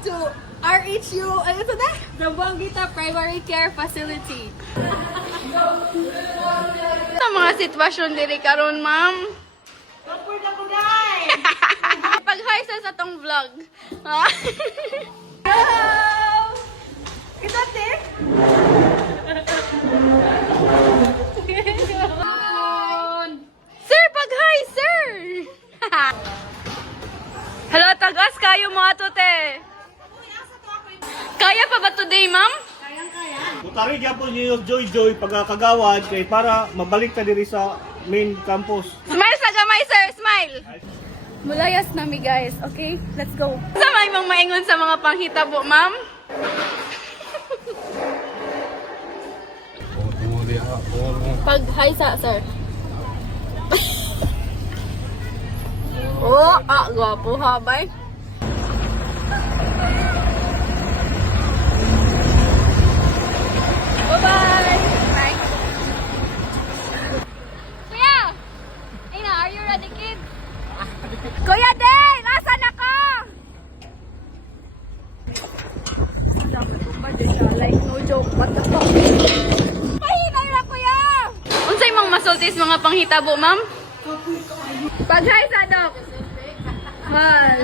to RHU, ano ito na? Zamboanga Primary Care Facility. Sa mga sitwasyon diri karon, ma'am. Kapag ako, guys! Pag-hi sa tong vlog. Ito, te? Sir, pag-hi, sir! Hello, tagas kayo mga tote. Kaya pa ba today, ma'am? Butari gyapon niyo Joy pagkakagawad kay para mabalik ta diri sa main campus. Smile sa gamay, sir! Smile! Mulayas nami, guys. Okay? Let's go. Sa may mga maingon sa mga panghitabo, ma'am? Pag-hi sa, sir. Oh, gwapo ha, bay. Bye-bye! Bye! Kuya! Ina, are you ready, kid? Kuya Day! Nasaan ako? Like, no joke. What the fuck? Pahinay na, kuya! Unsay mga masultis mga panghitabo, ma'am? Pag-hi sa dok! Mal!